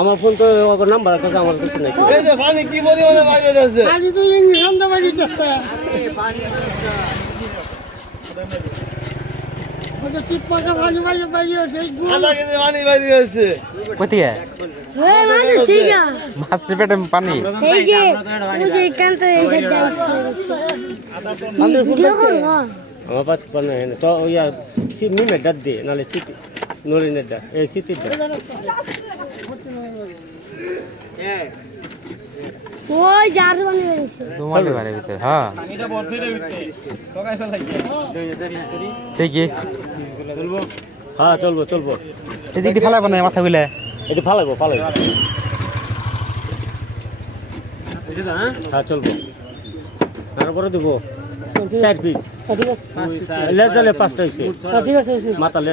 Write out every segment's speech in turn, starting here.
আমার ফোন তো ওর নাম্বার আছে আমার কিছু নাই এই যে পানি কি বলি ওনা বাইরে যাচ্ছে পানি তো ইং শান্তবাড়ি যাচ্ছে এই পানি বড় চিপমাকা খালি বাইরে দিকে ওই আলাদা করে পানি বাইরে যাচ্ছে কইতে যায় হ্যাঁ মানে ঠিক আছে মাস্ক পেটে পানি এই যে আমরা তো এটা বাইরে যাচ্ছে বুঝি এখান থেকে যাইছি আমাদের ফোন আমার পাঁচ পা না তো ওয়া সিমি মে দদ নালে চিপ নরি না দ এই সিটি দ হ্যাঁ পানিটা ভিতরে ঠিক আছে চলবো হ্যাঁ চলবো চলবো মাথা গুলে এই যে ফালাবো ফালাই এই হ্যাঁ হ্যাঁ চলবো তারপরে দেবো চার পিস ঠিক আছে লে ঠিক আছে মাথা লে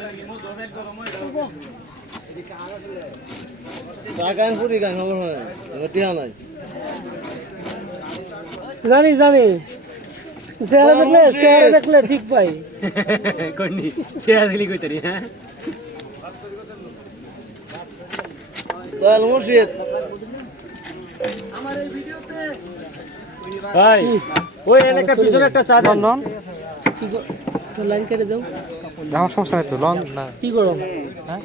জানি জানি চেহারা দেখলে চেহারা দেখলে ঠিক পাই কন্নি চেহারা দেখলি কই তরি হ্যাঁ ভাই ওই এনেকা পিছনে একটা চা দাও নন কি লাইন কেটে দাও আমার সমস্যা নাই তো লং না কি করব হ্যাঁ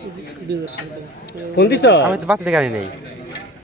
ফোন দিছ আমি তো বাতি গাড়ি নেই